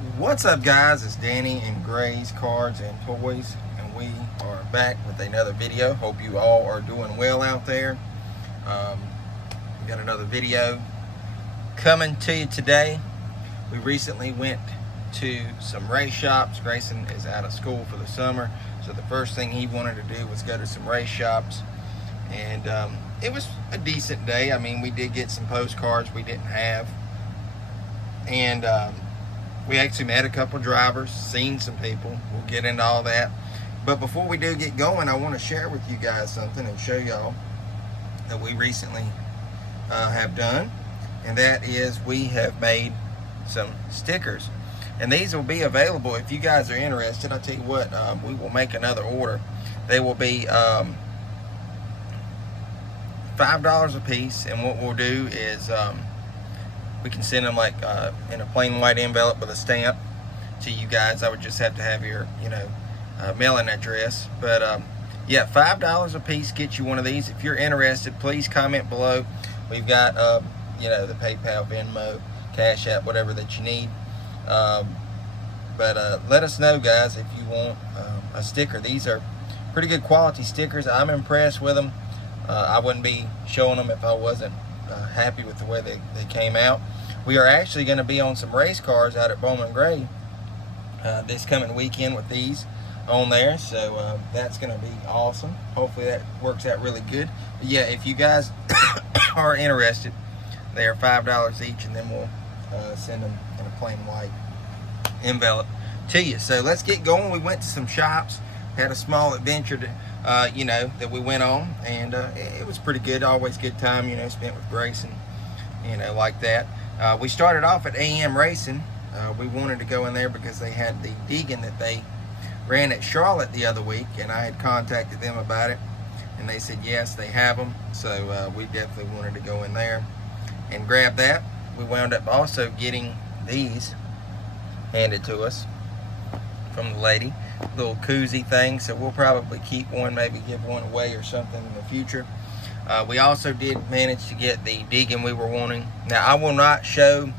What's up, guys? It's Danny and Gray's Cards and Toys, and we are back with another video. Hope you all are doing well out there. We got another video coming to you today. We recently went to some race shops. Grayson is out of school for the summer, so the first thing he wanted to do was go to some race shops, and it was a decent day. I mean, we did get some postcards we didn't have, and we actually met a couple drivers, seen some people. We'll get into all that. But before we do get going, I want to share with you guys something and show y'all that we recently have done. And that is we have made some stickers. And these will be available if you guys are interested. I'll tell you what, we will make another order. They will be $5 a piece. And what we'll do is we can send them like in a plain white envelope with a stamp to you guys. I would just have to have your, mailing address. But yeah, $5 a piece gets you one of these. If you're interested, please comment below. We've got, the PayPal, Venmo, Cash App, whatever that you need. But let us know, guys, if you want a sticker. These are pretty good quality stickers. I'm impressed with them. I wouldn't be showing them if I wasn't happy with the way they came out. We are actually going to be on some race cars out at Bowman Gray this coming weekend with these on there, so that's going to be awesome. Hopefully that works out really good. But yeah, if you guys are interested, they are $5 each, and then we'll send them in a plain white envelope to you. So let's get going. We went to some shops, had a small adventure to that we went on, and it was pretty good. Always good time, spent with Grayson, like that. We started off at AM Racing. We wanted to go in there because they had the Deegan that they ran at Charlotte the other week, and I had contacted them about it, and they said yes, they have them. So we definitely wanted to go in there and grab that. We wound up also getting these handed to us from the lady, little koozie thing, so we'll probably keep one, maybe give one away or something in the future. We also did manage to get the Deegan we were wanting. Now, I will not show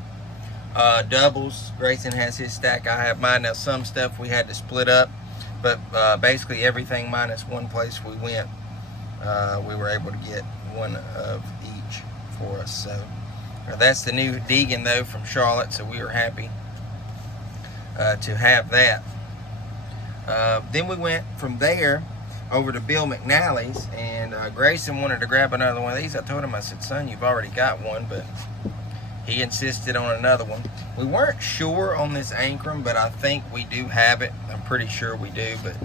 doubles. Grayson has his stack, I have mine. Now, some stuff we had to split up, but basically everything minus one place we went, we were able to get one of each for us. So that's the new Deegan, though, from Charlotte, so we were happy to have that. Then we went from there over to Bill McNally's, and Grayson wanted to grab another one of these. I told him, I said, son, you've already got one, but he insisted on another one. We weren't sure on this Ankrum, but I think we do have it. I'm pretty sure we do, but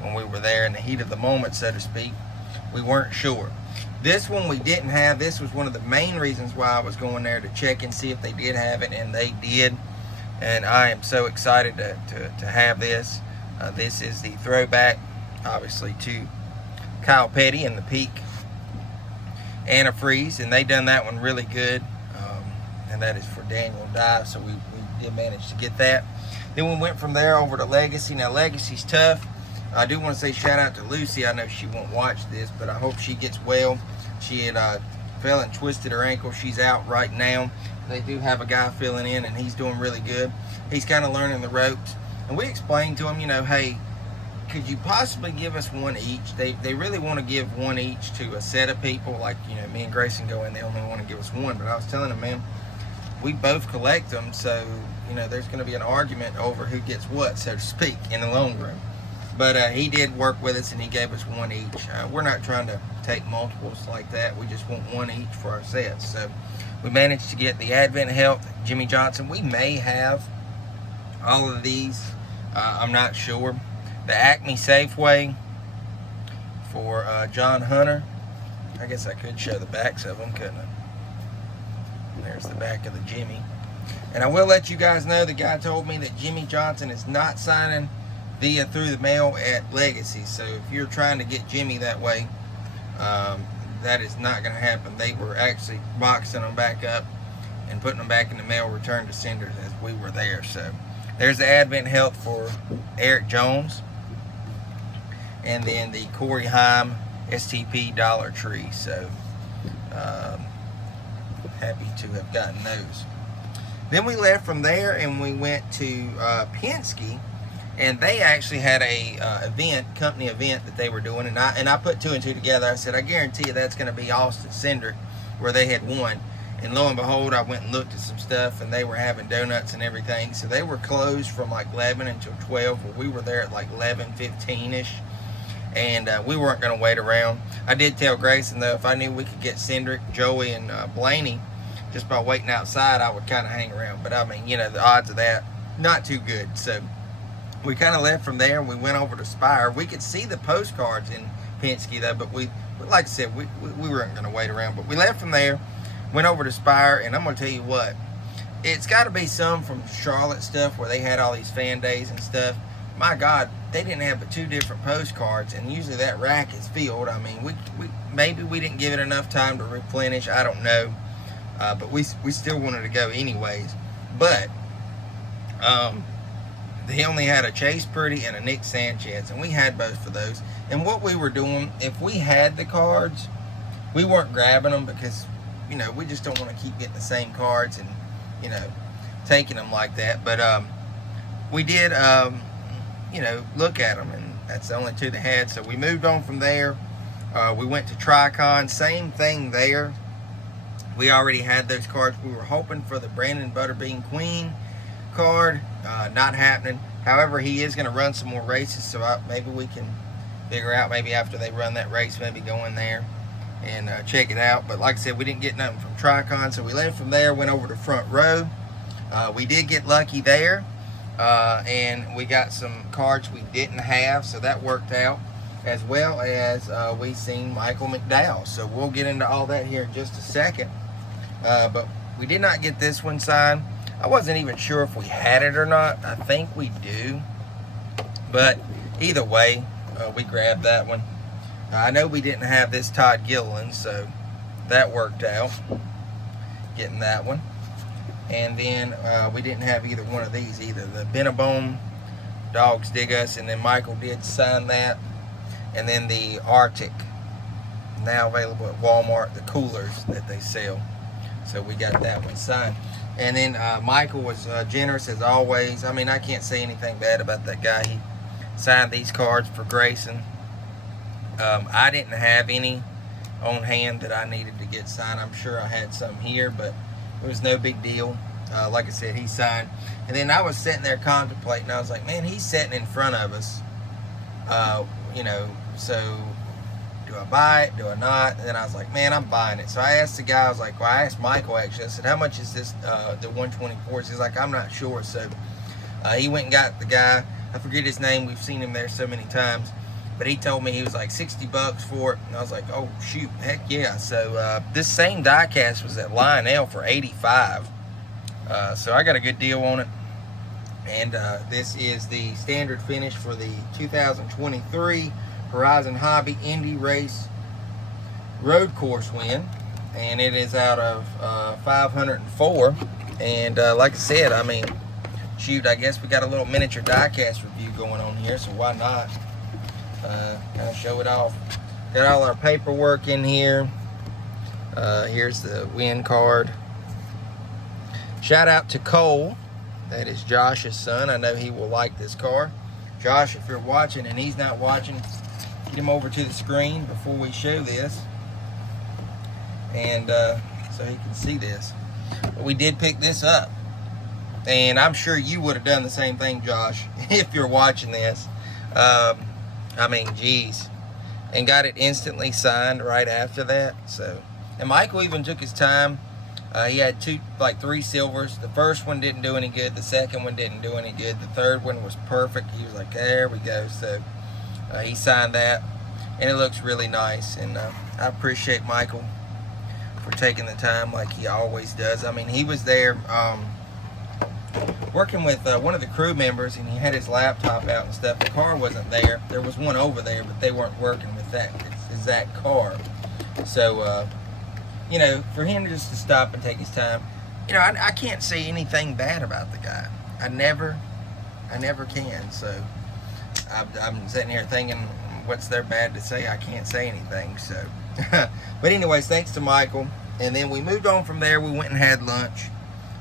when we were there in the heat of the moment, so to speak, we weren't sure. This one we didn't have. This was one of the main reasons why I was going there to check and see if they did have it, and they did. And I am so excited to have this. This is the throwback, obviously, to Kyle Petty and the Peak antifreeze, and they done that one really good. And that is for Daniel Dye, so we did manage to get that. Then we went from there over to Legacy. Now, Legacy's tough. I do want to say shout out to Lucy. I know she won't watch this, but I hope she gets well. She had fell and twisted her ankle. She's out right now. They do have a guy filling in, and he's doing really good. He's kind of learning the ropes. And we explained to him, hey, could you possibly give us one each? They really want to give one each to a set of people. Like, me and Grayson go in, they only want to give us one. But I was telling him, man, we both collect them, so, there's going to be an argument over who gets what, so to speak, in the long run. But he did work with us, and he gave us one each. We're not trying to take multiples like that. We just want one each for our sets. So we managed to get the Advent Health, Jimmy Johnson. We may have all of these. I'm not sure. The Acme Safeway for John Hunter. I guess I could show the backs of them, couldn't I? There's the back of the Jimmy. And I will let you guys know, the guy told me that Jimmy Johnson is not signing through the mail at Legacy. So if you're trying to get Jimmy that way, that is not going to happen. They were actually boxing them back up and putting them back in the mail, return to senders, as we were there. So there's the Advent Health for Eric Jones, and then the Corey Heim STP Dollar Tree. So happy to have gotten those. Then we left from there and we went to Penske, and they actually had a company event that they were doing, and I put two and two together. I said, I guarantee you that's going to be Austin Cindric, where they had won. And lo and behold, I went and looked at some stuff, and they were having donuts and everything. So they were closed from like 11 until 12. Well, we were there at like 11:15ish, and we weren't going to wait around. I did tell Grayson, though, if I knew we could get Cindric, Joey, and Blaney just by waiting outside, I would kind of hang around. But I mean, you know, the odds of that, not too good. So we kind of left from there, and we went over to Spire. We could see the postcards in Penske, though, but like I said, we weren't going to wait around. But we left from there, went over to Spire, and I'm going to tell you what, it's got to be some from Charlotte stuff where they had all these fan days and stuff. My God, they didn't have but 2 different postcards, and usually that rack is filled. I mean, maybe we didn't give it enough time to replenish. I don't know, but we still wanted to go anyways. But they only had a Chase Purdy and a Nick Sanchez, and we had both of those. And what we were doing, if we had the cards, we weren't grabbing them because, you know, we just don't want to keep getting the same cards and, you know, taking them like that. But we did, you know, look at them, and that's the only 2 they had. So we moved on from there. We went to Tricon, same thing there. We already had those cards. We were hoping for the Brandon Butterbean Queen card, not happening. However, he is going to run some more races, so maybe we can figure out, maybe after they run that race, maybe go in there and check it out. But like I said, we didn't get nothing from Tricon, so we left from there, went over to Front Row. We did get lucky there, and we got some cards we didn't have, so that worked out, as well as we seen Michael McDowell. So we'll get into all that here in just a second. But we did not get this one signed. I wasn't even sure if we had it or not. I think we do. But either way, we grabbed that one. I know we didn't have this Todd Gilliland, so that worked out, getting that one. And then we didn't have either one of these either. The Benabone Dogs Dig Us, and then Michael did sign that. And then the Arctic, now available at Walmart, the coolers that they sell. So we got that one signed. And then Michael was generous as always. I mean, I can't say anything bad about that guy. He signed these cards for Grayson. I didn't have any on hand that I needed to get signed. I'm sure I had some here, but it was no big deal. Like I said, he signed. And then I was sitting there contemplating. I was like, man, he's sitting in front of us. You know, so do I buy it? Do I not? And then I was like, man, I'm buying it. So I asked the guy, I was like, well, I asked Michael actually. I said, how much is this, the 124s? He's like, I'm not sure. So he went and got the guy. I forget his name. We've seen him there so many times. But he told me he was like $60 for it. And I was like, oh, shoot, heck yeah. So this same diecast was at Lionel for $85. So I got a good deal on it. And this is the standard finish for the 2023 Horizon Hobby Indy Race Road Course win. And it is out of 504. And like I said, I mean, shoot, I guess we got a little miniature diecast review going on here, so why not? Kind of show it off. Got all our paperwork in here. Here's the win card. Shout out to Cole. That is Josh's son. I know he will like this car. Josh, if you're watching and he's not watching, get him over to the screen before we show this. And so he can see this. But we did pick this up. And I'm sure you would have done the same thing, Josh, if you're watching this. I mean, geez. And got it instantly signed right after that. So, and Michael even took his time. He had 3 silvers. The first one didn't do any good. The second one didn't do any good. The third one was perfect. He was like, there we go. So he signed that. And it looks really nice. And I appreciate Michael for taking the time like he always does. I mean, he was there working with one of the crew members, and he had his laptop out and stuff. The car wasn't there. There was one over there, but they weren't working with that exact car. So, you know, for him just to stop and take his time, you know, I can't say anything bad about the guy. I never can. So I'm sitting here thinking, what's there bad to say? I can't say anything. So, but anyways, thanks to Michael. And then we moved on from there. We went and had lunch.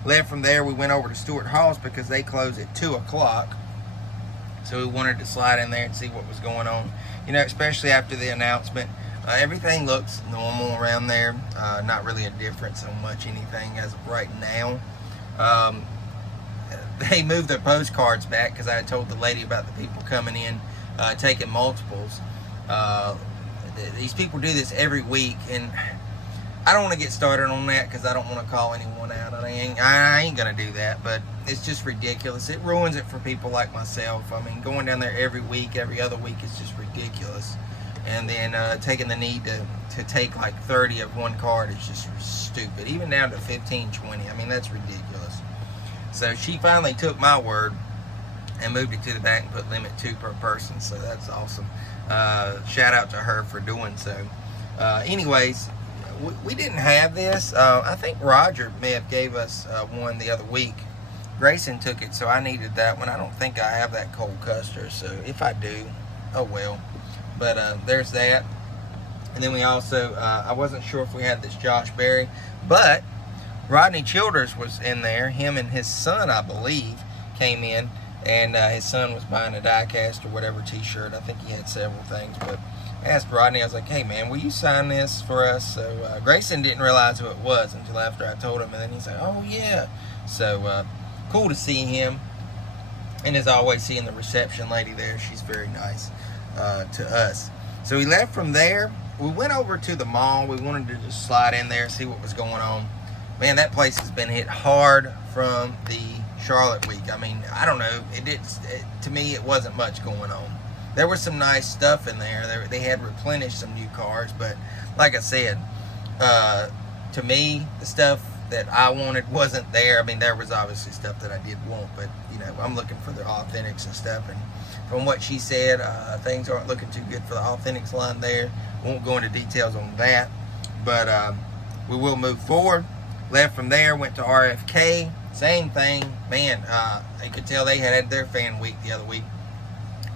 Left from there, we went over to Stuart Hall's because they close at 2 o'clock. So we wanted to slide in there and see what was going on. You know, especially after the announcement. Everything looks normal around there. Not really a difference on much anything as of right now. They moved their postcards back because I had told the lady about the people coming in taking multiples. These people do this every week, and I don't want to get started on that because I don't want to call anyone out. I ain't gonna do that, but it's just ridiculous. It ruins it for people like myself. I mean, going down there every week, every other week is just ridiculous. And then taking the need to take like 30 of one card is just stupid. Even down to 15, 20. I mean, that's ridiculous. So she finally took my word and moved it to the back and put limit 2 per person. So that's awesome. Shout out to her for doing so. Anyways, we didn't have this. I think Roger may have gave us one the other week. Grayson took it, so I needed that one. I don't think I have that Cole Custer, so if I do, oh well. But there's that. And then we also, I wasn't sure if we had this Josh Berry, but Rodney Childers was in there. Him and his son, I believe, came in, and his son was buying a die-cast or whatever t-shirt. I think he had several things, but I asked Rodney, I was like, hey man, will you sign this for us? So Grayson didn't realize who it was until after I told him, and then he's like, oh yeah. So cool to see him. And as always, seeing the reception lady there, she's very nice to us. So we left from there. We went over to the mall. We wanted to just slide in there and see what was going on. Man, that place has been hit hard from the Charlotte week. I mean, I don't know. To me, it wasn't much going on. There was some nice stuff in there. They had replenished some new cars, but like I said, to me, the stuff that I wanted wasn't there. I mean, there was obviously stuff that I did want, but you know, I'm looking for the Authentics and stuff. And from what she said, things aren't looking too good for the Authentics line there. Won't go into details on that, but we will move forward. Left from there, went to RFK. Same thing, man. You could tell they had their fan week the other week.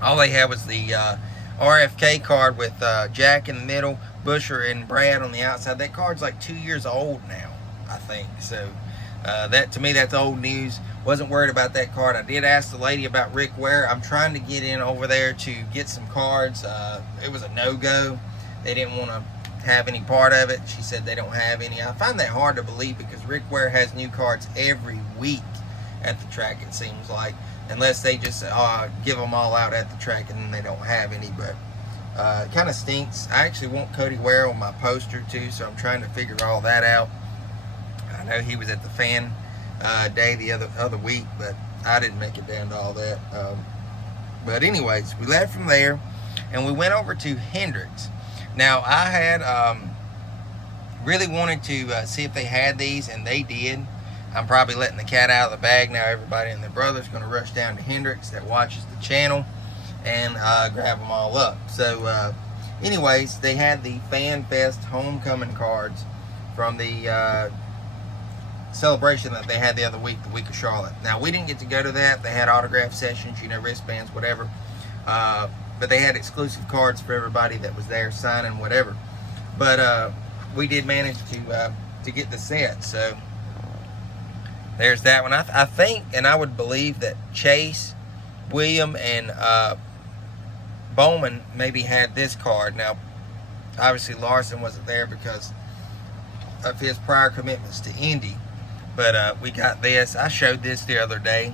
All they had was the RFK card with Jack in the middle, Busher and Brad on the outside. That card's like 2 years old now, I think. So that, to me, that's old news. Wasn't worried about that card. I did ask the lady about Rick Ware. I'm trying to get in over there to get some cards. It was a no-go. They didn't want to have any part of it. She said they don't have any. I find that hard to believe because Rick Ware has new cards every week at the track, it seems like, unless they just give them all out at the track and then they don't have any. But it kind of stinks. I actually want Cody Ware on my poster too, so I'm trying to figure all that out. I know he was at the fan day the other week, but I didn't make it down to all that. But anyways, we left from there and we went over to Hendricks. Now, I had really wanted to see if they had these, and they did. I'm probably letting the cat out of the bag now. Everybody and their brother's going to rush down to Hendricks that watches the channel and grab them all up. So, anyways, they had the Fan Fest homecoming cards from the celebration that they had the other week, the week of Charlotte. Now, we didn't get to go to that. They had autograph sessions, you know, wristbands, whatever. But they had exclusive cards for everybody that was there signing whatever. But we did manage to get the set. So there's that one. I think, and I would believe that Chase, William, and Bowman maybe had this card. Now, obviously Larson wasn't there because of his prior commitments to Indy. But we got this. I showed this the other day.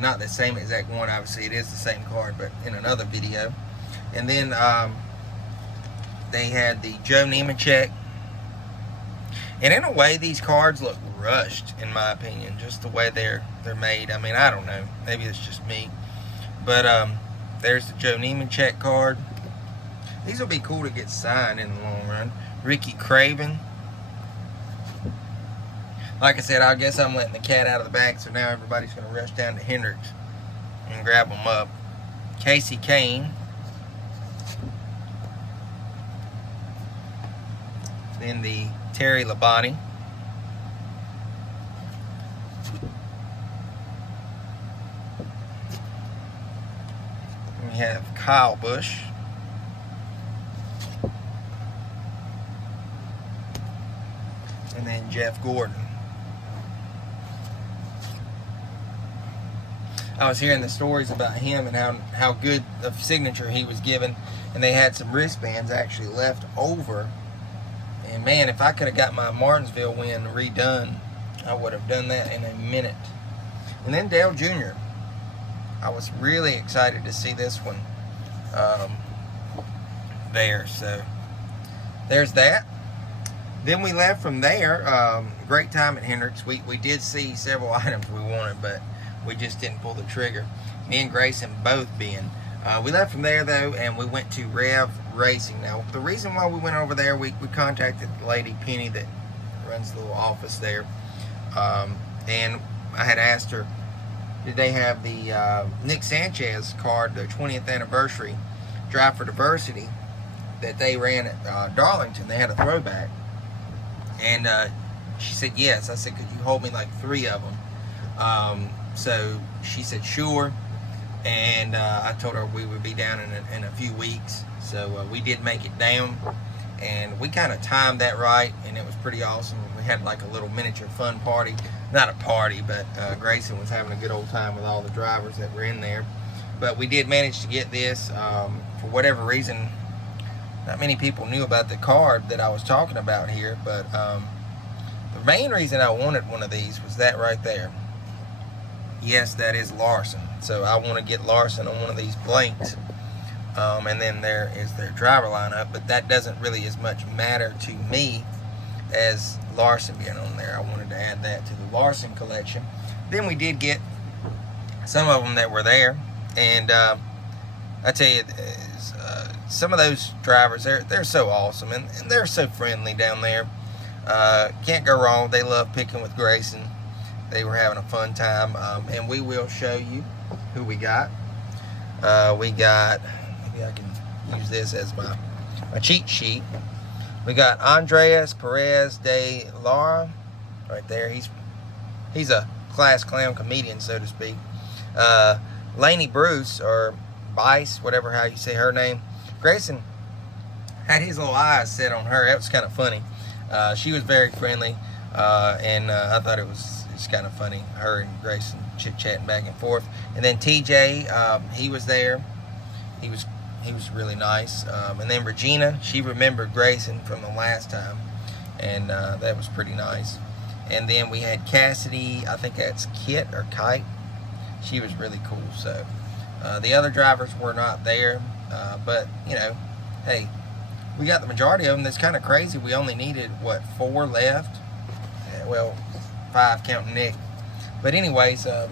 Not the same exact one, obviously it is the same card, but in another video. And then they had the Joe Nemechek. And in a way, these cards look rushed, in my opinion, just the way they're made. I mean, I don't know. Maybe it's just me. But there's the Joe Nemechek card. These will be cool to get signed in the long run. Ricky Craven. Like I said, I guess I'm letting the cat out of the bag, so now everybody's going to rush down to Hendricks and grab them up. Casey Kane. Then the Terry Labonte. We have Kyle Busch. And then Jeff Gordon. I was hearing the stories about him and how good of signature he was given, and they had some wristbands actually left over. And man, if I could have got my Martinsville win redone, I would have done that in a minute. And then Dale Jr. I was really excited to see this one there. So there's that. Then we left from there. Great time at Hendricks. We did see several items we wanted, but we just didn't pull the trigger. Me and Grayson both being. We left from there though, and we went to Rev Racing. Now, the reason why we went over there, we contacted the lady Penny that runs the little office there, and I had asked her, did they have the Nick Sanchez card, the 20th anniversary Drive for Diversity that they ran at Darlington? They had a throwback, and she said yes. I said, could you hold me like 3 of them? So she said sure, and I told her we would be down in a few weeks. So we did make it down, and we kind of timed that right, and it was pretty awesome. We had like a little miniature fun party. Not a party, but Grayson was having a good old time with all the drivers that were in there. But we did manage to get this. For whatever reason, not many people knew about the card that I was talking about here, but the main reason I wanted one of these was that right there. Yes, that is Larson. So I want to get Larson on one of these blanks. And then there is their driver lineup, but that doesn't really as much matter to me as Larson being on there. I wanted to add that to the Larson collection. Then we did get some of them that were there, and I tell you, some of those drivers, they're so awesome, and they're so friendly down there. Can't go wrong. They love picking with Grayson. They were having a fun time, and we will show you who we got. We got, maybe I can use this as my cheat sheet. We got Andreas Perez de Lara right there. He's a class clown comedian, so to speak. Lainey Bruce, or Bice, whatever how you say her name. Grayson had his little eyes set on her. That was kind of funny. She was very friendly, and I thought it was kind of funny, her and Grayson chit-chatting back and forth. And then TJ, he was there. He was really nice. And then Regina, she remembered Grayson from the last time, and that was pretty nice. And then we had Cassidy, I think that's Kit or Kite. She was really cool. So the other drivers were not there, but you know, hey, we got the majority of them. That's kind of crazy. We only needed, what, 4 left? Well, 5 counting Nick. But anyways, it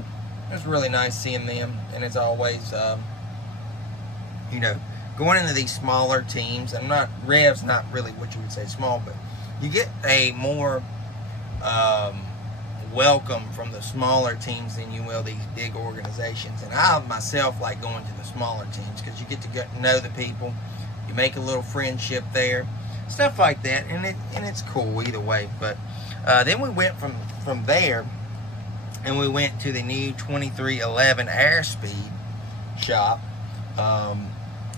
was really nice seeing them. And as always, you know, going into these smaller teams, Rev's not really what you would say small, but you get a more welcome from the smaller teams than you will these big organizations. And I myself like going to the smaller teams because you get to get to know the people. You make a little friendship there, stuff like that, and it's cool either way. But then we went from there, and we went to the new 2311 Airspeed shop.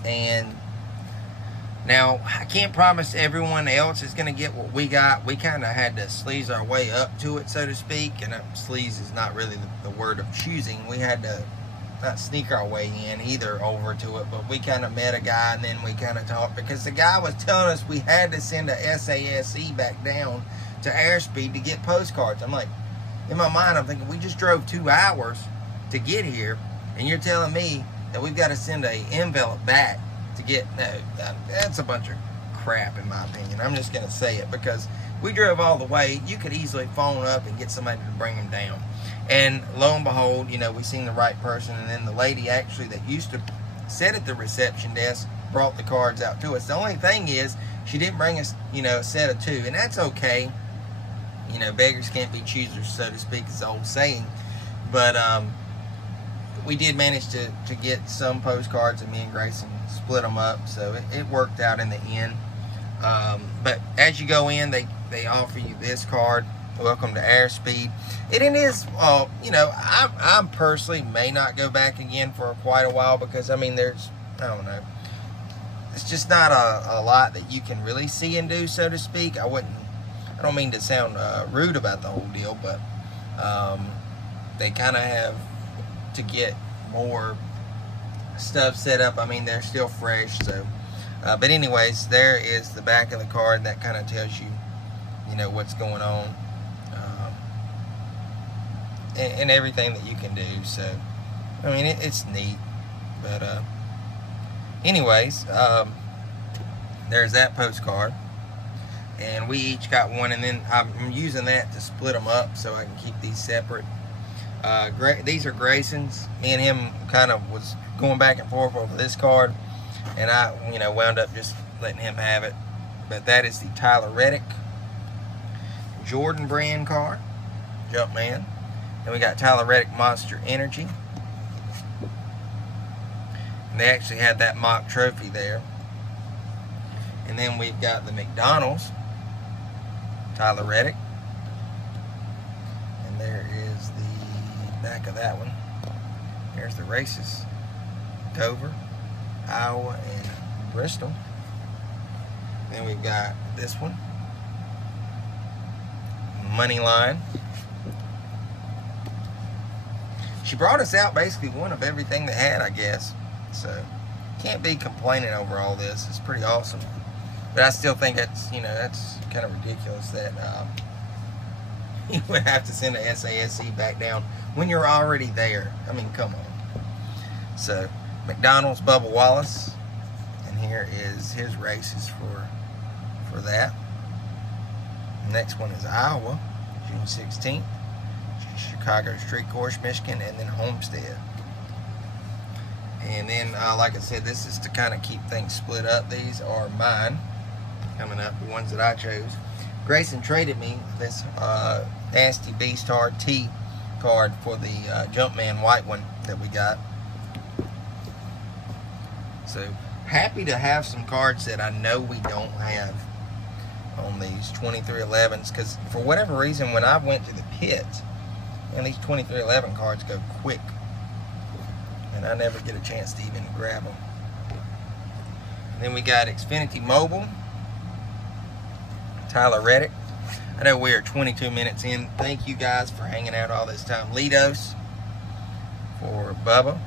And now I can't promise everyone else is going to get what we got. We kind of had to sleaze our way up to it, so to speak. And sleaze is not really the word of choosing. We had to not sneak our way in either over to it, but we kind of met a guy, and then we kind of talked, because the guy was telling us we had to send a SASE back down to Airspeed to get postcards. I'm like, in my mind, I'm thinking, we just drove 2 hours to get here, and you're telling me that we've got to send a envelope back to get, no, that's a bunch of crap in my opinion. I'm just going to say it, because we drove all the way. You could easily phone up and get somebody to bring them down. And lo and behold, you know, we seen the right person, and then the lady actually that used to sit at the reception desk brought the cards out to us. The only thing is, she didn't bring us, you know, a set of 2, and that's okay. You know, beggars can't be choosers, so to speak, is the old saying. But we did manage to get some postcards, and me and Grayson split them up, so it worked out in the end. But as you go in, they offer you this card, welcome to Airspeed. It is, you know, I personally may not go back again for quite a while, because, I mean, there's, I don't know, it's just not a lot that you can really see and do, so to speak. I don't mean to sound rude about the whole deal, but they kind of have to get more stuff set up. I mean, they're still fresh. So, but anyways, there is the back of the card. That kind of tells you, you know, what's going on, and everything that you can do. So, I mean, it's neat. But anyways, there's that postcard. And we each got one, and then I'm using that to split them up so I can keep these separate. These are Grayson's. Me and him kind of was going back and forth over this card, and I, you know, wound up just letting him have it. But that is the Tyler Reddick Jordan brand card, Jumpman. Then we got Tyler Reddick Monster Energy. And they actually had that mock trophy there. And then we've got the McDonald's Tyler Reddick. And there is the back of that one. There's the races. Dover, Iowa, and Bristol. Then we've got this one. Money Line. She brought us out basically one of everything they had, I guess. So, can't be complaining over all this. It's pretty awesome. But I still think that's, you know, that's kind of ridiculous that you would have to send a SASC back down when you're already there. I mean, come on. So, McDonald's Bubba Wallace. And here is his races for that. The next one is Iowa, June 16th. Chicago Street Course, Michigan, and then Homestead. And then, like I said, this is to kind of keep things split up. These are mine coming up, the ones that I chose. Grayson traded me this Nasty Beastar T card for the Jumpman white one that we got. So, happy to have some cards that I know we don't have on these 2311s, because for whatever reason, when I went to the pits, and these 2311 cards go quick, and I never get a chance to even grab them. And then we got Xfinity Mobile, Tyler Reddick. I know we are 22 minutes in. Thank you guys for hanging out all this time. Lidos for Bubba.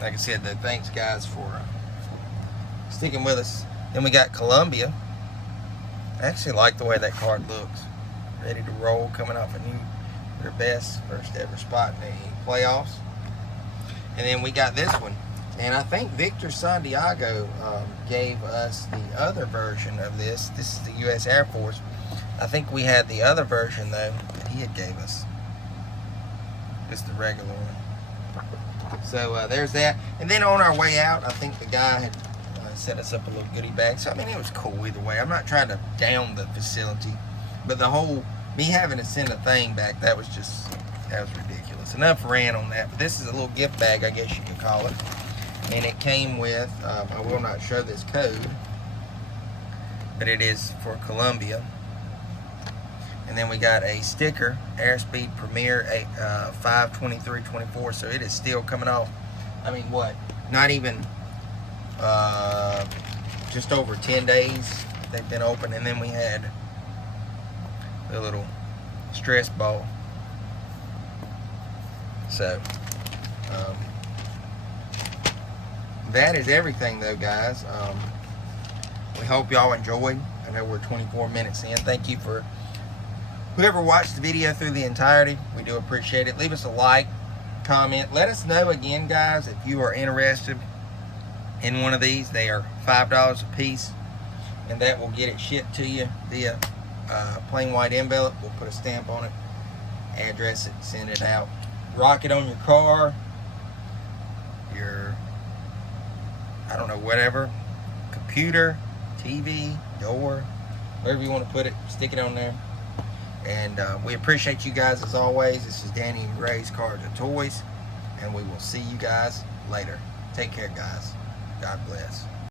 Like I said, thanks guys for sticking with us. Then we got Columbia. I actually like the way that card looks. Ready to roll, coming off their best first ever spot in the playoffs. And then we got this one. And I think Victor Santiago gave us the other version of this. This is the U.S. Air Force. I think we had the other version, though, that he had gave us. Just the regular one. So there's that. And then on our way out, I think the guy had set us up a little goodie bag. So, I mean, it was cool either way. I'm not trying to down the facility. But the whole, me having to send a thing back, that was ridiculous. Enough rant on that. But this is a little gift bag, I guess you could call it. And it came with, I will not show this code, but it is for Columbia. And then we got a sticker, Airspeed Premier 52324. So it is still coming off. I mean, what? Not even just over 10 days they've been open. And then we had the little stress ball. So that is everything, though, guys. We hope y'all enjoyed. I know we're 24 minutes in. Thank you for whoever watched the video through the entirety. We do appreciate it. Leave us a like, comment. Let us know again, guys, if you are interested in one of these. They are $5 a piece, and that will get it shipped to you via plain white envelope. We'll put a stamp on it, address it, send it out. Rock it on your car, your, I don't know, whatever, computer, TV, door, wherever you want to put it, stick it on there. And we appreciate you guys as always. This is Danny and Gray's Cards and Toys, and we will see you guys later. Take care, guys. God bless.